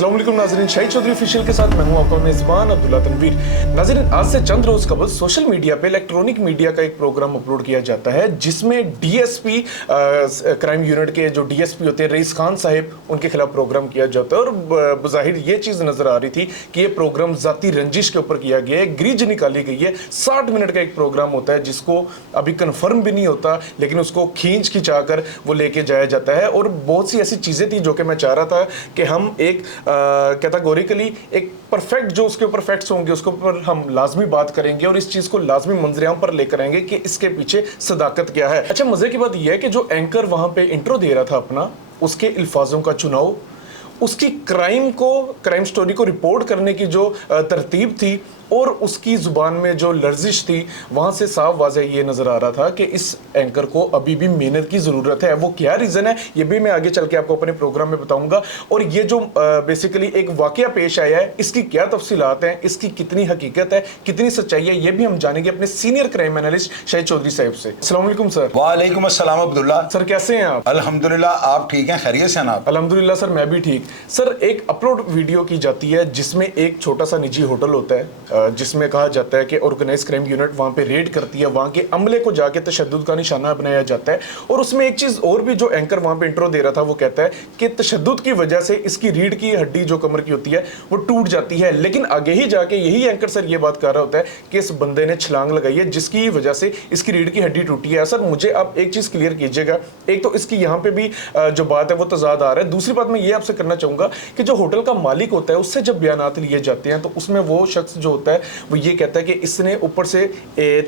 अस्सलाम वालेकुम नाज़रीन, शाहिद चौधरी ऑफिशियल के साथ मैं हूं आपका मेज़बान अब्दुल्ला तनवीर। नाज़रीन, आज से चंद रोज कबल सोशल मीडिया पे इलेक्ट्रॉनिक मीडिया का एक प्रोग्राम अपलोड किया जाता है जिसमें डीएसपी क्राइम यूनिट के जो डीएसपी होते हैं रईस खान साहब, उनके खिलाफ प्रोग्राम किया जाता है। और बज़ाहिर ये चीज़ नज़र आ रही थी कि ये प्रोग्राम ज़ाती रंजिश के ऊपर किया गया है, ग्रिज निकाली गई है। 60 मिनट का एक प्रोग्राम होता है जिसको अभी कन्फर्म भी नहीं होता, लेकिन उसको खींच खिंचा कर वो लेके जाया जाता है। और बहुत सी ऐसी चीज़ें थी जो कि मैं चाह रहा था कि हम एक कैटेगोरिकली एक परफेक्ट जो उसके ऊपर फैक्ट्स होंगे उसके ऊपर हम लाजमी बात करेंगे और इस चीज़ को लाजमी मंजरेआम पर लेकर आएंगे कि इसके पीछे सदाकत क्या है। अच्छा, मज़े की बात यह है कि जो एंकर वहाँ पे इंट्रो दे रहा था अपना, उसके अल्फाजों का चुनाव, उसकी क्राइम स्टोरी को रिपोर्ट करने की जो तरतीब थी और उसकी ज़ुबान में जो लर्जिश थी, वहाँ से साफ वाज़ेह ये नज़र आ रहा था कि इस एंकर को अभी भी मेहनत की ज़रूरत है। वो क्या रीज़न है ये भी मैं आगे चल के आपको अपने प्रोग्राम में बताऊंगा। और ये जो बेसिकली एक वाक़या पेश आया है, इसकी क्या तफसीलात हैं, इसकी कितनी हकीकत है, कितनी सच्चाई है, ये भी हम जानेंगे अपने senior crime analyst Shahid Chaudhry साहब से। अस्सलाम वालेकुम सर। वालेकुम अस्सलाम अब्दुल्ला। सर कैसे हैं आप? अल्हम्दुलिल्लाह, आप ठीक हैं? खैरियत से हैं आप? अल्हम्दुलिल्लाह सर, मैं भी ठीक। सर, एक अपलोड वीडियो की जाती है जिसमें एक छोटा सा निजी होटल होता है जिसमें कहा जाता है कि ऑर्गेनाइज क्राइम यूनिट वहाँ पे रेड करती है, वहाँ के अमले को जाके तशद्दुद का निशाना बनाया जाता है। और उसमें एक चीज़ और भी, जो एंकर वहाँ पे इंट्रो दे रहा था वो कहता है कि तशद्दुद की वजह से इसकी रीढ़ की हड्डी जो कमर की होती है वो टूट जाती है। लेकिन आगे ही जाके यही एंकर सर ये बात कर रहा होता है कि इस बंदे ने छलांग लगाई है जिसकी वजह से इसकी रीढ़ की हड्डी टूटी है। सर, मुझे आप एक चीज़ क्लियर कीजिएगा, एक तो इसकी यहाँ पे भी जो बात है वो तजाद आ रहा है, दूसरी बात मैं ये आपसे करना चाहूँगा कि जो होटल का मालिक होता है उससे जब बयानात लिए जाते हैं तो उसमें वो शख्स जो होता है वो ये कहता है कि इसने ऊपर से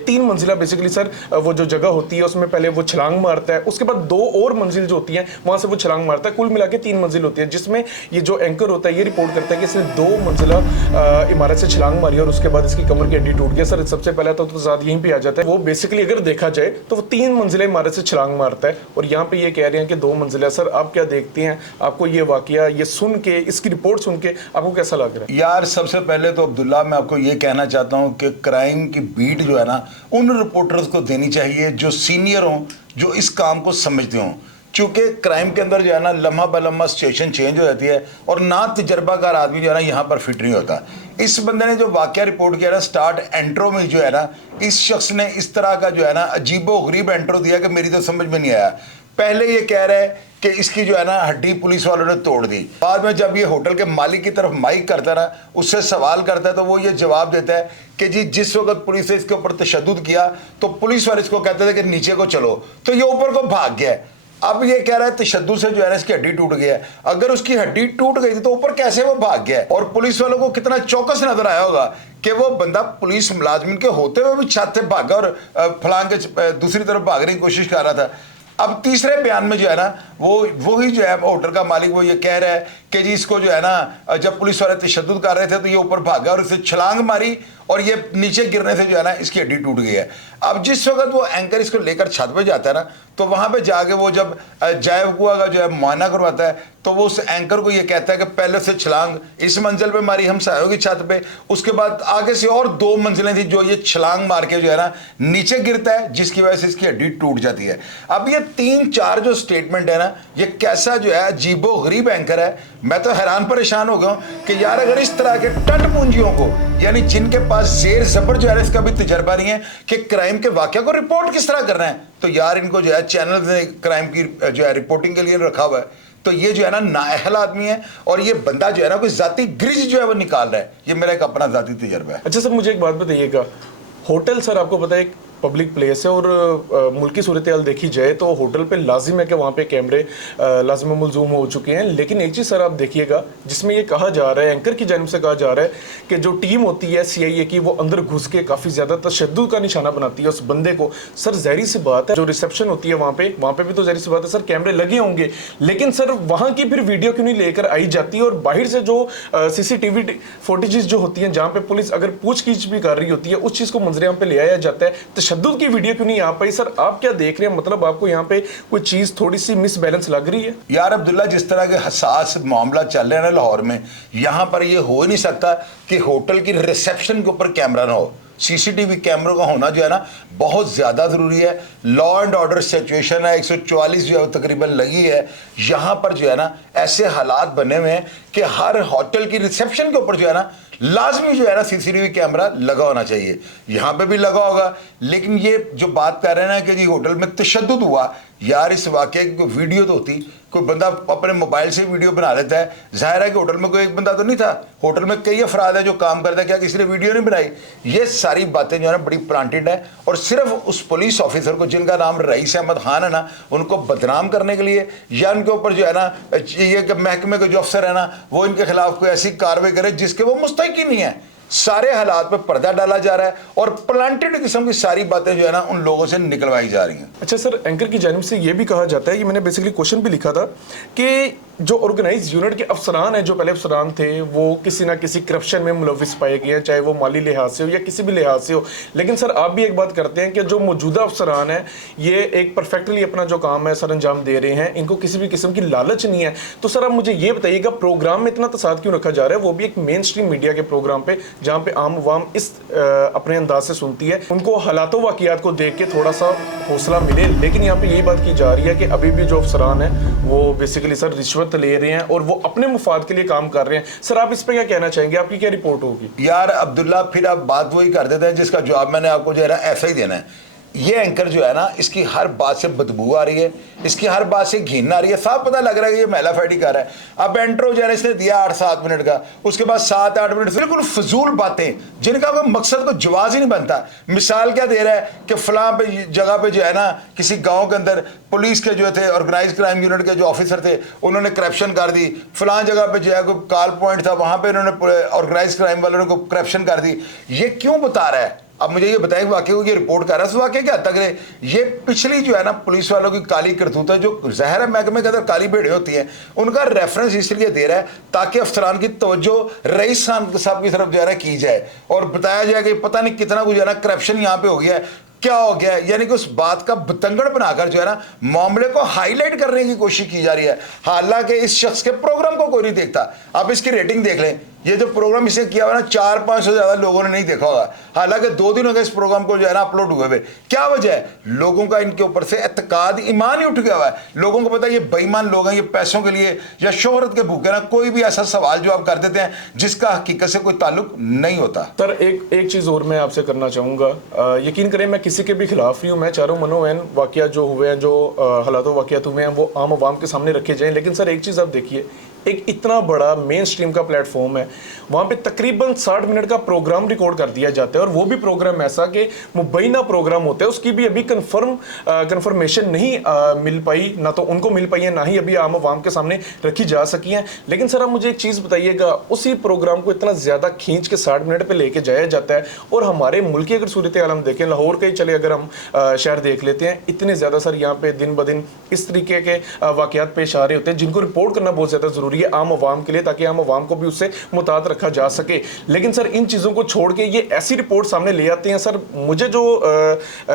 3 मंजिला बेसिकली सर वो जो जगह होती है उसमें पहले वो छलांग मारता है, उसके बाद 2 और मंजिल जो होती हैं वहां से वो छलांग मारता है, कुल मिला के 3 मंजिल होती है। जिसमें ये जो एंकर होता है ये रिपोर्ट करता है कि इसने 2 मंजिला इमारत से छलांग मारी और उसके बाद इसकी कमर की हड्डी टूट गया। सर, सबसे पहले तो साथ यहीं पे आ जाता है, वो बेसिकली अगर देखा जाए तो वो 3 मंजिला इमारत से छलांग मारता है और यहाँ पे ये कह रहे हैं कि 2 मंजिला। सर, आप क्या देखते हैं? आपको ये वाकया ये सुन के, इसकी रिपोर्ट सुन के आपको कैसा लग रहा है? यार, सबसे पहले तो अब्दुल्ला मैं आपको ये कहना चाहता हूँ कि क्राइम की बीट जो है ना उन रिपोर्टर्स को देनी चाहिए जो सीनियर हों, जो इस काम को समझते हों। क्योंकि क्राइम के अंदर जो है ना लम्हा बलम्हा सिचुएशन चेंज हो जाती है और ना तजर्बाकार आदमी जो है ना यहाँ पर फिट नहीं होता। इस बंदे ने जो वाकया रिपोर्ट किया ना, स्टार्ट एंट्रो में जो है ना इस शख्स ने इस तरह का जो है ना अजीबो गरीब एंट्रो दिया कि मेरी तो समझ में नहीं आया। पहले ये कह रहा है कि इसकी जो है ना हड्डी पुलिस वालों ने तोड़ दी, बाद में जब ये होटल के मालिक की तरफ माइक करता रहा, उससे सवाल करता है तो वो ये जवाब देता है कि जी जिस वक्त पुलिस ने इसके ऊपर तशद्दुद किया तो पुलिस वाले इसको कहते थे कि नीचे को चलो, तो ये ऊपर को भाग गया। अब ये कह रहा है तशद्दुद से जो है ना इसकी हड्डी टूट गई है। अगर उसकी हड्डी टूट गई थी तो ऊपर कैसे वो भाग गया? और पुलिस वालों को कितना चौकस नजर आया होगा कि वो बंदा पुलिस मुलाजिम के होते हुए भी छत से भागा और फलांग के दूसरी तरफ भागने की कोशिश कर रहा था। अब तीसरे बयान में जो है ना वो ही जो है होटल का मालिक वो ये कह रहा है कि जी इसको जो है ना जब पुलिस वाले तशद्दुद कर रहे थे तो ये ऊपर भागा और इसे छलांग मारी और ये नीचे गिरने से जो है ना इसकी हड्डी टूट गई है। अब जिस वक्त वो एंकर इसको लेकर छत पे जाता है ना तो वहां पे जाके वो जब जायकुआ का जो है मुआयना करवाता है तो वो उस एंकर को ये कहता है कि पहले से छलांग इस मंजिल पे मारी हम सायों की छत पे, उसके बाद आगे से और 2 मंजिलें थी जो ये छलांग मार के जो है ना नीचे गिरता है जिसकी वजह से इसकी हड्डी टूट जाती है। अब ये 3-4 जो स्टेटमेंट है ना, ये कैसा जो है अजीबो गरीब एंकर है। मैं तो हैरान परेशान हो गया कि यार अगर इस तरह के टट पूंजियों को, यानी जिनके पास जेर जबर जो है इसका भी तजर्बा नहीं है कि क्राइम के वाकया को रिपोर्ट किस तरह करना है, तो यार इनको जो है चैनल ने क्राइम की जो है रिपोर्टिंग के लिए रखा हुआ है, तो ये जो है ना नाअहल आदमी है और ये बंदा जो है ना कोई जाती ग्रिज जो है वो निकाल रहा है। ये मेरा एक अपना जाती तजर्बा है। अच्छा सर, मुझे एक बात बताइएगा, होटल सर आपको पता है एक पब्लिक प्लेस है और मुल्की सूरत हाल देखी जाए तो होटल पे लाजिम है कि वहाँ पे कैमरे लाजिम मलजूम हो चुके हैं। लेकिन एक चीज़ सर आप देखिएगा जिसमें ये कहा जा रहा है, एंकर की जानिब से कहा जा रहा है कि जो टीम होती है CIA की वो अंदर घुस के काफ़ी ज़्यादा तशद्दुद का निशाना बनाती है उस बंदे को। सर ज़ाहिर सी बात है, जो रिसेप्शन होती है वहाँ पे भी तो ज़ाहिर सी बात है सर कैमरे लगे होंगे, लेकिन सर वहाँ की फिर वीडियो क्यों नहीं लेकर आई जाती है और बाहर से जो CCTV फुटेजेस जो होती हैं जहाँ पे पुलिस अगर पूछगिछ भी कर रही होती है उस चीज़ को मंजरेआम पे ले आया जाता है, तशद्दुद की वीडियो क्यों नहीं आ पाई? सर आप क्या देख रहे हैं? मतलब आपको यहाँ पे कोई चीज थोड़ी सी मिसबैलेंस लग रही है? यार अब्दुल्ला, जिस तरह के हसास मामला चल रहे हैं ना लाहौर में, यहाँ पर ये हो ही नहीं सकता कि होटल की रिसेप्शन के ऊपर कैमरा ना हो। सीसीटीवी कैमरों का होना जो है ना बहुत ज़्यादा ज़रूरी है। लॉ एंड ऑर्डर सिचुएशन है 144 जो है तकरीबन लगी है, यहाँ पर जो है ना ऐसे हालात बने हुए हैं कि हर होटल की रिसेप्शन के ऊपर जो है ना लाजमी जो है ना सीसीटीवी कैमरा लगा होना चाहिए। यहाँ पे भी लगा होगा, लेकिन ये जो बात कर रहे हैं ना कि जी होटल में तशद्दुद हुआ, यार इस वाक़े की कोई वीडियो तो होती, कोई बंदा अपने मोबाइल से वीडियो बना लेता है। जाहिर है कि होटल में कोई एक बंदा तो नहीं था, होटल में कई अफराद है जो काम करते हैं, क्या किसी ने वीडियो नहीं बनाई? ये सारी बातें जो है ना बड़ी प्लांटेड है, और सिर्फ उस पुलिस ऑफिसर को जिनका नाम रईस अहमद खान है ना, उनको बदनाम करने के लिए, या उनके ऊपर जो है ना ये कि महकमे के जो अफसर है ना वो इनके खिलाफ कोई ऐसी कार्रवाई करे जिसके वो मुस्तहिक ही नहीं है। सारे हालात पे पर्दा डाला जा रहा है और प्लांटेड किस्म की सारी बातें जो है ना उन लोगों से निकलवाई जा रही हैं। अच्छा सर, एंकर की जानिब से ये भी कहा जाता है, ये मैंने बेसिकली क्वेश्चन भी लिखा था कि जो ऑर्गेनाइज यूनिट के अफसरान हैं, जो पहले अफसरान थे, वो किसी ना किसी करप्शन में मुलविस पाए गए हैं, चाहे वो माली लिहाज से हो या किसी भी लिहाज से हो। लेकिन सर आप भी एक बात करते हैं कि जो मौजूदा अफसरान हैं ये एक परफेक्टली अपना जो काम है सर अंजाम दे रहे हैं, इनको किसी भी किस्म की लालच नहीं है। तो सर आप मुझे ये बताइएगा, प्रोग्राम में इतना तसाद क्यों रखा जा रहा है, वो भी एक मेन स्ट्रीम मीडिया के प्रोग्राम पे, जहाँ पे आम अवाम इस अपने अंदाज से सुनती है, उनको हालातों वाक़ियात को देख के थोड़ा सा हौसला मिले। लेकिन यहाँ पे यही बात की जा रही है कि अभी भी जो अफसरान हैं वो बेसिकली सर रिश्वत ले रहे हैं और वो अपने मुफाद के लिए काम कर रहे हैं। सर आप इस पे क्या कहना चाहेंगे, आपकी क्या रिपोर्ट होगी? यार अब्दुल्ला, फिर आप बात वही कर देते हैं जिसका जवाब मैंने आपको जो है ना ऐसा ही देना है। ये एंकर जो है ना इसकी हर बात से बदबू आ रही है, इसकी हर बात से घिन आ रही है, साफ पता लग रहा है कि ये महिला फैडी कर रहा है। अब एंट्रो जो है इसने दिया 8-7 मिनट का, उसके बाद 7-8 मिनट बिल्कुल फजूल बातें जिनका कोई मकसद को जवाब ही नहीं बनता। मिसाल क्या दे रहा है कि फलां पे जगह पे जो है ना किसी गांव के अंदर पुलिस के जो थे ऑर्गेनाइज क्राइम यूनिट के जो ऑफिसर थे उन्होंने करप्शन कर दी, फलां जगह पे जो है कोई काल पॉइंट था वहां पे उन्होंने ऑर्गेनाइज क्राइम वालों ने करप्शन कर दी। ये क्यों बता रहा है? अब मुझे ये बताएं वाकई को ये रिपोर्ट कर रहा है, वाकई क्या तक रहे? ये पिछली जो है ना पुलिस वालों की काली करतूत है, जो ज़ाहिर है महकमे के अंदर काली भेड़ें होती हैं, उनका रेफरेंस इसलिए दे रहा है ताकि अफसरान की तवज्जो रईस साहब की तरफ जो है ना की जाए और बताया जाए कि पता नहीं कितना कुछ जो है ना करप्शन यहाँ पे हो गया है, क्या हो गया है। यानी कि उस बात का बतंगड़ बनाकर जो है ना मामले को हाईलाइट करने की कोशिश की जा रही है, हालांकि इस शख्स के प्रोग्राम को कोई नहीं देखता। आप इसकी रेटिंग देख लें, ये जो प्रोग्राम इसे किया हुआ ना 400-500 से ज़्यादा लोगों ने नहीं देखा होगा, हालांकि 2 दिन हो गए इस प्रोग्राम को जो है ना अपलोड हुए हुए। क्या वजह है? लोगों का इनके ऊपर से एतकाद, ईमान ही उठ गया हुआ है। लोगों को पता है ये बेईमान लोग हैं, ये पैसों के लिए या शोहरत के भूखे ना कोई भी ऐसा सवाल जो आप कर देते हैं जिसका हकीकत से कोई ताल्लुक नहीं होता। सर एक चीज़ और मैं आपसे करना चाहूँगा, यकीन करें मैं किसी के भी खिलाफ नहीं हूँ, मैं चाह रहा हूँ मनोवैन वाक़या जो हुए हैं, जो हालातों वाक़यात हुए हैं वो आम आवाम के सामने रखे जाएँ। लेकिन सर एक चीज़ आप देखिए, एक इतना बड़ा मेन स्ट्रीम का प्लेटफॉर्म है, वहाँ पे तकरीबन 60 मिनट का प्रोग्राम रिकॉर्ड कर दिया जाता है, और वो भी प्रोग्राम ऐसा कि मुबैना प्रोग्राम होता है, उसकी भी अभी कंफर्मेशन नहीं मिल पाई, ना तो उनको मिल पाई है, ना ही अभी आम आवाम के सामने रखी जा सकी हैं। लेकिन सर आप मुझे एक चीज़ बताइएगा, उसी प्रोग्राम को इतना ज़्यादा खींच के 60 मिनट पर लेके जाया जाता है, और हमारे मुल्क की अगर सूरत हाल हम देखें, लाहौर के ही चले अगर हम शहर देख लेते हैं, इतने ज़्यादा सर यहाँ पे दिन ब दिन इस तरीके के वाक़यात पेश आ रहे होते हैं जिनको रिपोर्ट करना बहुत ज़्यादा ज़रूरी है आम आवाम के लिए, ताकि आम आवाम को भी उससे मुताद रखा जा सके। लेकिन सर इन चीज़ों को छोड़ के ये ऐसी रिपोर्ट सामने ले आते हैं। सर मुझे जो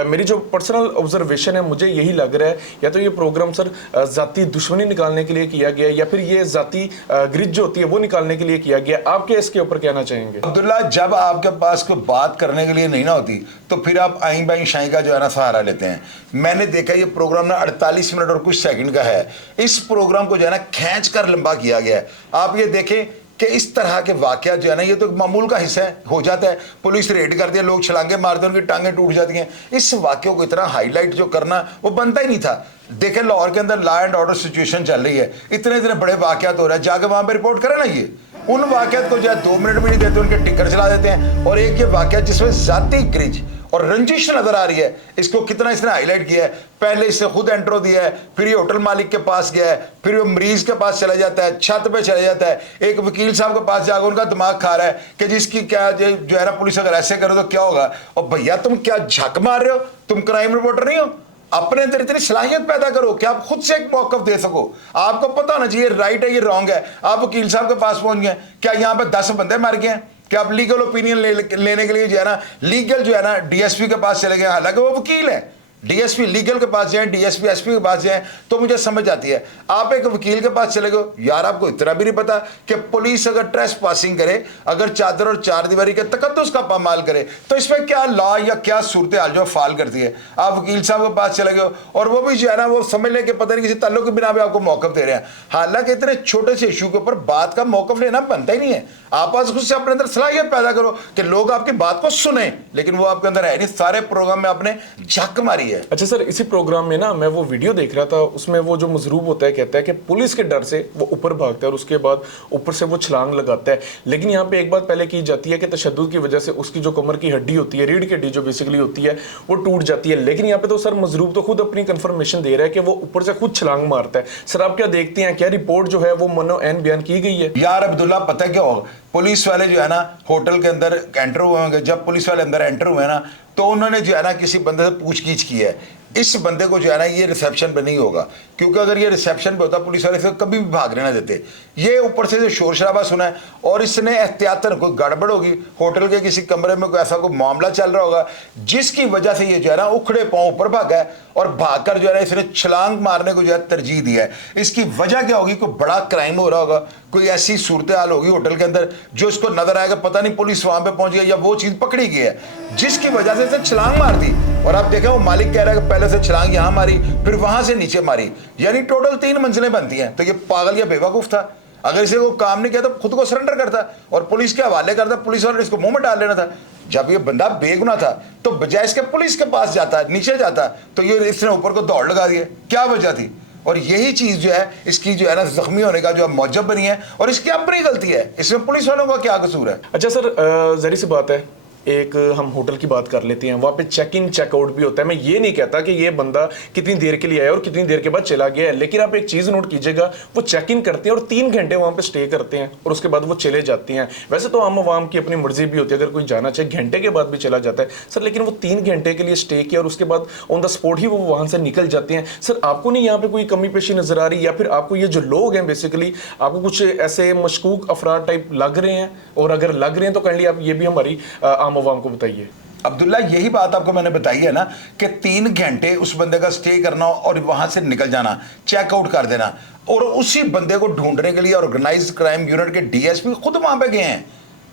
मेरी जो पर्सनल ऑब्जर्वेशन है, मुझे यही लग रहा है या तो ये प्रोग्राम सर ज़ाती दुश्मनी निकालने के लिए किया गया, या फिर ये ज़ाती ग्रिज जो होती है वो निकालने के लिए किया गया। आप क्या इसके ऊपर कहना चाहेंगे? अब्दुल्ला, जब आपके पास कोई बात करने के लिए नहीं ना होती तो फिर आप आई बाई शाई का जो है ना सहारा लेते हैं। मैंने देखा ये प्रोग्राम ना 48 मिनट और कुछ सेकंड का है। इस प्रोग्राम को जो है ना खींच कर लंबा किया गया है। आप ये देखें कि इस तरह के वाक़या जो है ना ये तो मामूल का हिस्सा है, हो जाता है, पुलिस रेड करती है, लोग छलांगे मारते हैं, उनकी टांगें टूट जाती हैं। इस वाक़े को इतना हाईलाइट जो करना वो बनता ही नहीं था। देखें लाहौर के अंदर लॉ एंड ऑर्डर सिचुएशन चल रही है, इतने इतने बड़े वाक़यात हो रहे हैं, जाके वहाँ पर रिपोर्ट करें ना। ये उन वाक़यात को जो है 2 मिनट भी नहीं देते, उनके टिकर चला देते हैं। और एक ये वाक़या जिसमें ज़ाती ग्रिज और रंजिश नजर आ रही है, इसको कितना इसने हाईलाइट किया है। पहले इससे खुद एंट्रो दिया है, फिर ये होटल मालिक के पास गया है, फिर वो मरीज के पास चला जाता है, छत पे चला जाता है, एक वकील साहब के पास जाकर उनका दिमाग खा रहा है कि जिसकी क्या जो है ना पुलिस अगर ऐसे करो तो क्या होगा। और भैया तुम क्या झक मार रहे हो? तुम क्राइम रिपोर्टर नहीं हो? अपने अंदर इतनी सलाहियत पैदा करो कि आप खुद से एक मौकफ दे सको। आपको पता होना चाहिए राइट है, ये रॉन्ग है। आप वकील साहब के पास पहुंच गए, क्या यहाँ पे 10 बंदे मर गए हैं? क्या आप लीगल ओपिनियन लेने के लिए जो है ना लीगल जो है ना डीएसपी के पास चले गए, हालांकि वो वकील है। डीएसपी लीगल के पास जाएं, डीएसपी एसपी के पास जाएं, तो मुझे समझ आती है। आप एक वकील के पास चले गए, यार आपको इतना भी नहीं पता कि पुलिस अगर ट्रेस पासिंग करे, अगर चादर और चार दीवारी के तकद्दुस का पामाल करे, तो इसमें क्या लॉ या क्या सूरत हाल जो फाल करती है। आप वकील साहब के पास चले गए और वो भी जो है ना वो समझ लें कि पता नहीं किसी ताल्लुक के बिना भी आपको मौकफ दे रहे हैं। हालांकि इतने छोटे से इशू के ऊपर बात का मौकफ लेना बनता ही नहीं है। आप आज खुद से अपने अंदर सलाहियत पैदा करो कि लोग आपकी बात को सुने, लेकिन वो आपके अंदर है नहीं। सारे प्रोग्राम में आपने झक मारी है। अच्छा सर, इसी प्रोग्राम में ना मैं वो वीडियो देख रहा था, उसमें वो जो मजरूब होता है कहता है कि पुलिस के डर से वो ऊपर भागता है और उसके बाद ऊपर से वो छलांग लगाता है। लेकिन यहाँ पे एक बात पहले की जाती है कि तशद्दुद की वजह से उसकी जो कमर की हड्डी होती है, रीढ़ की हड्डी जो बेसिकली होती है, वो टूट जाती है। लेकिन यहाँ पे तो सर मजरूब तो खुद अपनी कंफर्मेशन दे रहा है कि वो ऊपर से खुद छलांग मारता है। सर आप क्या देखते हैं, क्या रिपोर्ट जो है वो मनो ऐन बयान की गई है? यार अब्दुल्ला, पता है क्या होगा, पुलिस वाले जो है ना होटल के अंदर एंटर हुए होंगे। जब पुलिस वाले अंदर एंटर हुए ना, तो उन्होंने जो है ना किसी बंदे से पूछगीछ की है। इस बंदे को जो है ना ये रिसेप्शन पे नहीं होगा, क्योंकि अगर ये रिसेप्शन पे होता पुलिस वाले से कभी भी भागने ना देते। ये ऊपर से जो शोर शराबा सुना है और इसने एहतियातन कोई गड़बड़ होगी, होटल के किसी कमरे में कोई ऐसा कोई मामला चल रहा होगा जिसकी वजह से ये जो है ना उखड़े पांव ऊपर भागा है और भागकर जो है ना इसने छलांग मारने को जो है तरजीह दी है। इसकी वजह क्या होगी? कोई बड़ा क्राइम हो रहा होगा, कोई ऐसी सूरत हाल होगी होटल के अंदर जो इसको नजर आएगा, पता नहीं पुलिस वहां पे पहुंच गई या वो चीज पकड़ी गई है जिसकी वजह से इसे छलांग मार दी। और आप देखें वो मालिक कह रहा है कि पहले से छलांग यहां मारी फिर वहां से नीचे मारी, यानी टोटल 3 मंजिलें बनती हैं। तो ये पागल या बेवकूफ था। अगर इसे को काम नहीं किया तो खुद को सरेंडर करता और पुलिस के हवाले करता, पुलिस वाले इसको मुंह में डाल लेना था। जब ये बंदा बेगुनाह था तो बजाय इसके पुलिस के पास जाता, नीचे जाता, तो ये इसने ऊपर को दौड़ लगा दी। क्या वजह थी? और यही चीज जो है इसकी जो है ना जख्मी होने का जो मौजब बनी है और इसकी अपनी गलती है। इसमें पुलिस वालों का क्या कसूर है? अच्छा सर, जरी सी बात है, एक हम होटल की बात कर लेते हैं, वहाँ पे चेक इन चेकआउट भी होता है। मैं ये नहीं कहता कि ये बंदा कितनी देर के लिए आया और कितनी देर के बाद चला गया है, लेकिन आप एक चीज़ नोट कीजिएगा, वो चेक इन करते हैं और 3 घंटे वहाँ पे स्टे करते हैं और उसके बाद वो चले जाते हैं। वैसे तो आम आवाम की अपनी मर्जी भी होती है, अगर कोई जाना चाहे घंटे के बाद भी चला जाता है सर, लेकिन वो 3 घंटे के लिए स्टे किया और उसके बाद ऑन द स्पॉट ही वो वहाँ से निकल जाते हैं। सर आपको नहीं यहाँ पे कोई कमी पेशी नजर आ रही, या फिर आपको ये जो लोग हैं बेसिकली आपको कुछ ऐसे मशकूक अफराद टाइप लग रहे हैं? और अगर लग रहे हैं तो काइंडली आप ये भी हमारी आम आवाम को बताइए। अब्दुल्ला, यही बात आपको मैंने बताई है ना कि 3 घंटे उस बंदे का स्टे करना और वहां से निकल जाना, चेकआउट कर देना, और उसी बंदे को ढूंढने के लिए ऑर्गेनाइज्ड क्राइम यूनिट के डीएसपी खुद वहां पे गए हैं।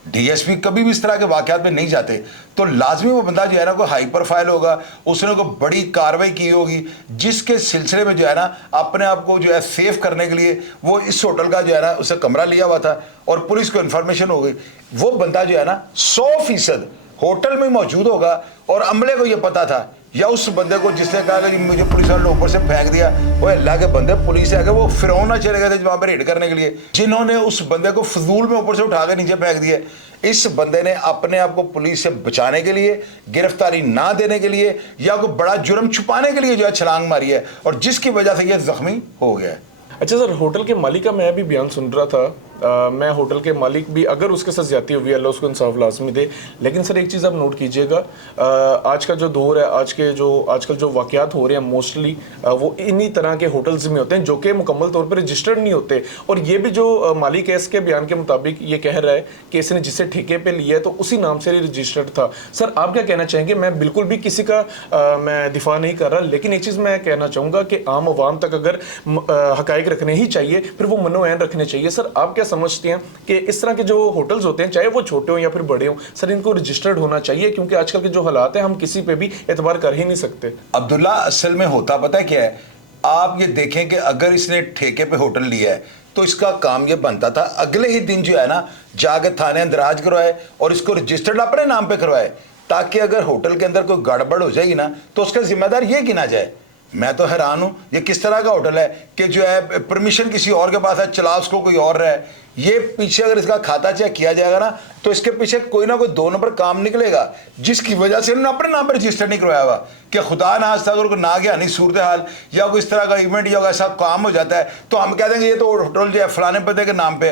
डीएसपी कभी भी इस तरह के वाकयात में नहीं जाते, तो लाजमी वो बंदा जो है ना कोई हाई प्रोफाइल होगा, उसने कोई बड़ी कार्रवाई की होगी जिसके सिलसिले में जो है ना अपने आप को जो है सेफ करने के लिए वो इस होटल का जो है ना उसे कमरा लिया हुआ था और पुलिस को इन्फॉर्मेशन हो गई। वो बंदा जो है ना 100% होटल में मौजूद होगा और अमले को ये पता था, या उस बंदे को जिसने कहा कि मुझे पुलिस वाले ने ऊपर से फेंक दिया, वो अल्लाह के बंदे पुलिस है, वो फिरौन ना चले गए थे वहां पर रेड करने के लिए, जिन्होंने उस बंदे को फजूल में ऊपर से उठा के नीचे फेंक दिया। इस बंदे ने अपने आप को पुलिस से बचाने के लिए, गिरफ्तारी ना देने के लिए या कोई बड़ा जुर्म छुपाने के लिए जो है छलांग मारी है और जिसकी वजह से यह जख्मी हो गया। अच्छा सर, होटल के मालिक का मैं भी बयान सुन रहा था। मैं होटल के मालिक भी अगर उसके साथ ज्यादती हुई अल्लाह उसको इंसाफ लाजमी दे, लेकिन सर एक चीज़ आप नोट कीजिएगा, आज का जो दौर है, आजकल जो वाक़यात हो रहे हैं मोस्टली वो इन्हीं तरह के होटल्स में होते हैं जो कि मुकम्मल तौर पर रजिस्टर्ड नहीं होते। और ये भी जो मालिक है इसके बयान के मुताबिक ये कह रहा है कि इसने जिसे ठेके पे लिया है तो उसी नाम से रजिस्टर्ड था। सर आप क्या कहना चाहेंगे? मैं बिल्कुल भी किसी का मैं दिफा नहीं कर रहा, लेकिन एक चीज़ मैं कहना चाहूँगा कि आम आवाम तक अगर हकाइक रखने ही चाहिए फिर वो मनो ऐन रखने चाहिए। सर आप क्या समझते हैं कि इस तरह के जो होटल्स होते हैं चाहे वो छोटे हो या फिर बड़े हो, सर इनको रजिस्टर्ड होना चाहिए? क्योंकि आजकल के जो हालात हैं हम किसी पे भी एतबार कर ही नहीं सकते। अब्दुल्ला, असल में होता पता है क्या है, आप ये देखें कि अगर इसने ठेके पे होटल लिया है तो इसका काम ये बनता था अगले ही दिन जो है ना जाके थाने अंदराज करवाए और इसको रजिस्टर्ड अपने नाम पे करवाए, ताकि अगर होटल के अंदर कोई गड़बड़ हो जाएगी ना तो उसका जिम्मेदार ये गिना जाए। मैं तो हैरान हूं, ये किस तरह का होटल है कि जो है परमिशन किसी और के पास है, चला उसको कोई और रहा है। ये पीछे अगर इसका खाता चेक किया जाएगा ना तो इसके पीछे कोई ना कोई 2 नंबर काम निकलेगा, जिसकी वजह से उन्होंने अपने नाम पर रजिस्टर नहीं करवाया हुआ कि खुदा ना आज तक अगर ना गया नहीं सूरत हाल या कोई इस तरह का इवेंट या ऐसा काम हो जाता है तो हम कह देंगे ये तो होटल जो है फलाने बंदे के नाम पे।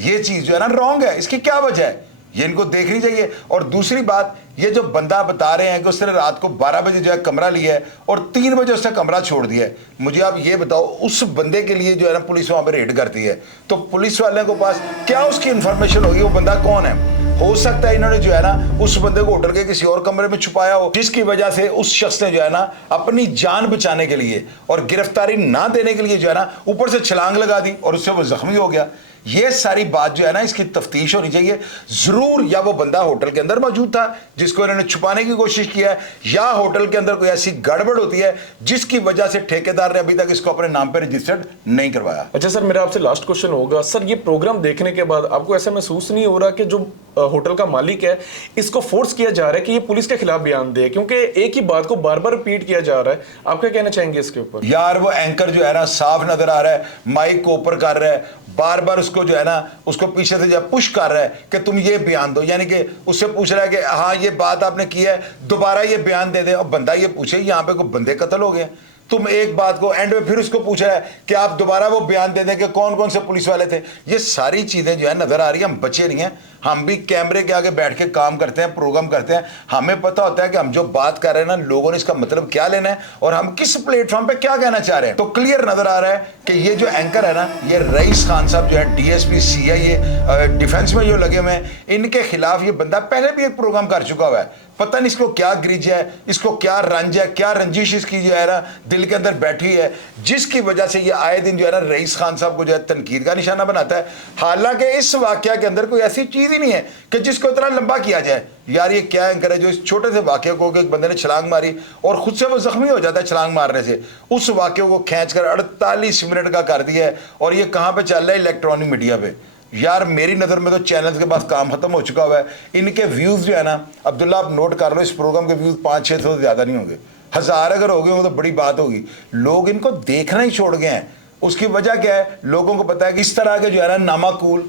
ये चीज़ जो है ना रॉन्ग है, इसकी क्या वजह है, ये इनको देखनी चाहिए। और दूसरी बात یہ جو بندہ بتا رہے ہیں کہ اس نے رات کو 12 بجے جو ہے کمرہ لیا ہے اور 3 بجے اس نے کمرہ چھوڑ دیا ہے، مجھے آپ یہ بتاؤ اس بندے کے لیے جو ہے نا پولیس وہاں پہ ریڈ کرتی ہے، تو پولیس والے کے پاس کیا اس کی انفارمیشن ہوگی وہ بندہ کون ہے؟ ہو سکتا ہے انہوں نے جو ہے نا اس بندے کو ہوٹل کے کسی اور کمرے میں چھپایا ہو، جس کی وجہ سے اس شخص نے جو ہے نا اپنی جان بچانے کے لیے اور گرفتاری نہ دینے کے لیے جو ہے نا اوپر سے چھلانگ لگا دی اور اس سے وہ زخمی ہو گیا۔ یہ ساری بات جو ہے نا اس کی تفتیش ہونی چاہیے، ضرور یا وہ بندہ ہوٹل کے اندر موجود تھا جس کو انہوں نے چھپانے کی کوشش کیا ہے، یا ہوٹل کے اندر کوئی ایسی گڑبڑ ہوتی ہے جس کی وجہ سے ٹھیکیدار نے ابھی تک اس کو اپنے نام پہ رجسٹرڈ نہیں کروایا۔ اچھا سر، میرا آپ سے لاسٹ کوشچن ہوگا سر، یہ پروگرام دیکھنے کے بعد آپ کو ایسا محسوس نہیں ہو رہا کہ جو ہوٹل کا مالک ہے اس کو فورس کیا جا رہا ہے کہ یہ پولیس کے خلاف بیان دے، کیونکہ ایک ہی بات کو بار بار ریپیٹ کیا جا رہا ہے؟ آپ کیا کہنا چاہیں گے اس کے اوپر؟ یار وہ اینکر جو ہے نا صاف نظر آ رہا ہے، مائک کو اوپر کر رہا ہے، بار بار اس کو جو ہے نا اس کو پیچھے سے جو ہے پش کر رہا ہے کہ تم یہ بیان دو، یعنی کہ اس سے پوچھ رہا ہے کہ ہاں یہ بات آپ نے کی ہے دوبارہ یہ بیان دے دیں، اور بندہ یہ پوچھے یہاں پہ کوئی بندے قتل ہو گئے، تم ایک بات کو اینڈ میں پھر اس کو پوچھ رہا ہے کہ آپ دوبارہ وہ بیان دے دیں کہ کون کون سے پولیس والے تھے۔ یہ ساری چیزیں جو ہے نظر آ رہی ہیں، ہم بچے نہیں ہیں، ہم بھی کیمرے کے آگے بیٹھ کے کام کرتے ہیں، پروگرام کرتے ہیں، ہمیں پتہ ہوتا ہے کہ ہم جو بات کر رہے ہیں نا لوگوں نے اس کا مطلب کیا لینا ہے اور ہم کس پلیٹ فارم پہ کیا کہنا چاہ رہے ہیں۔ تو کلیئر نظر آ رہا ہے کہ یہ جو اینکر ہے نا، یہ رئیس خان صاحب جو ہے D S P CIA defence میں جو لگے ہوئے ہیں، ان کے خلاف یہ بندہ پہلے بھی ایک پروگرام کر چکا ہوا ہے۔ پتہ نہیں اس کو کیا گریج ہے، اس کو کیا رنج ہے، کیا رنجش اس کی جو ہے نا دل کے اندر بیٹھی ہے، جس کی وجہ سے یہ آئے دن جو ہے نا رئیس خان صاحب کو جو ہے تنقید کا نشانہ بناتا ہے، حالانکہ اس واقعہ کے اندر کوئی ایسی چیز ہی نہیں ہے کہ جس کو اتنا لمبا کیا جائے۔ یار یہ کیا اینکر ہے جو اس چھوٹے سے واقعے کو کہ ایک بندے نے چھلانگ ماری اور خود سے وہ زخمی ہو جاتا ہے چھلانگ مارنے سے، اس واقعے کو کھینچ کر 48 منٹ کا کر دیا ہے، اور یہ کہاں پہ چل رہا ہے؟ الیکٹرانک میڈیا پہ۔ یار میری نظر میں تو چینلز کے پاس کام ختم ہو چکا ہوا ہے، ان کے ویوز جو ہے نا عبداللہ آپ نوٹ کر لو، اس پروگرام کے ویوز 500-600 سے زیادہ نہیں ہوں گے، 1000 اگر ہو گئے ہوں تو بڑی بات ہوگی۔ لوگ ان کو دیکھنا ہی چھوڑ گئے ہیں۔ اس کی وجہ کیا ہے؟ لوگوں کو پتا ہے کہ اس طرح کے جو ہے نا نامعقول،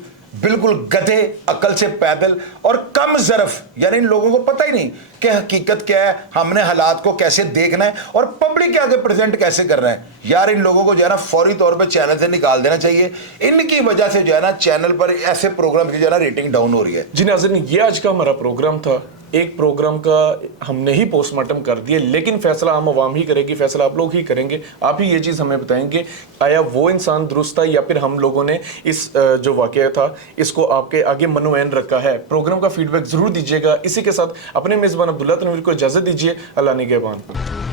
بالکل گدھے، عقل سے پیدل اور کم ظرف، یعنی ان لوگوں کو پتہ ہی نہیں کہ حقیقت کیا ہے، ہم نے حالات کو کیسے دیکھنا ہے اور پبلک کے آگے پریزنٹ کیسے کرنا ہے۔ یار ان لوگوں کو جو ہے نا فوری طور پہ چینل سے نکال دینا چاہیے، ان کی وجہ سے جو ہے نا چینل پر ایسے پروگرام کی جو ہے نا ریٹنگ ڈاؤن ہو رہی ہے۔ جی ناظرین، یہ آج کا ہمارا پروگرام تھا۔ ایک پروگرام کا ہم نے ہی پوسٹ مارٹم کر دیا، لیکن فیصلہ ہم عوام ہی کرے گی، فیصلہ آپ لوگ ہی کریں گے۔ آپ ہی یہ چیز ہمیں بتائیں گے آیا وہ انسان درست تھا یا پھر ہم لوگوں نے اس جو واقعہ تھا اس کو آپ کے آگے منوعین رکھا ہے۔ پروگرام کا فیڈ بیک ضرور دیجیے گا۔ اسی کے ساتھ اپنے میزبان عبداللہ تنویر کو اجازت دیجیے۔ اللہ نگہبان۔